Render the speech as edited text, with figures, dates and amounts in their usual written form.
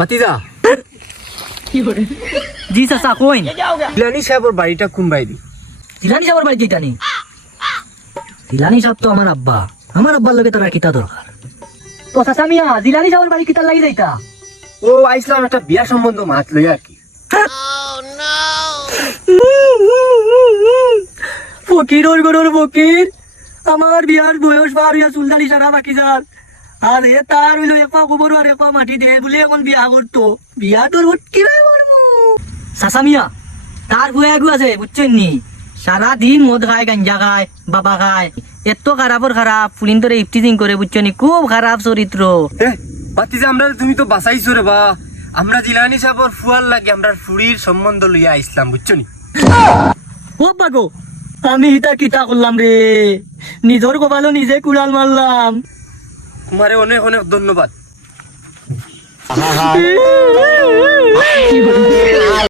ভাতিজা জি চাচা কইন জিলানি সাহেবের বাড়িটা কোন বাইরে? জিলানি সাহেবের বাড়ি যেটা নি জিলানি সাহেব তো আমার আব্বার লগে তোরা কিতা দরকার তো চাচা মিয়া জিলানি সাহেবের বাড়ি কিতা লাগি যাইতা ও আইসলাম একটা বিয়া সম্বন্ধ মাত লই আর কি। ফকির ওর গরুর ফকির আমার বিয়ার বয়স পার হইয়া চুলদারি সারা বাকি যার আর এ তার হইলো একপা গোবর আর একপা মাটি দে বলে এখন বিয়া করতো বিয়া তোর কি রে বলবো চাচা মিয়া তার বয়ে আগু আছে বুঝছেন নি সারা দিন মদ খায় গাঞ্জা খায় বাবা খায় এত খারাপর খারাপ পুলিন তোরে ইফটিজিং করে বুঝছেন নি খুব খারাপ চরিত্র ভাতিজা আমরা তুমি তো বাঁচাইছো রে বা, আমরা জিলানি সাহেবের ফুয়ার লাগে আমরা ফুড়ির সম্বন্ধ লইয়া আইসলাম বুঝছো নি। ও বাগো আমি ইতা কিতা করলাম রে নিজর কপালো নিজে কুড়াল মারলাম তোমারে অনেক অনেক ধন্যবাদ।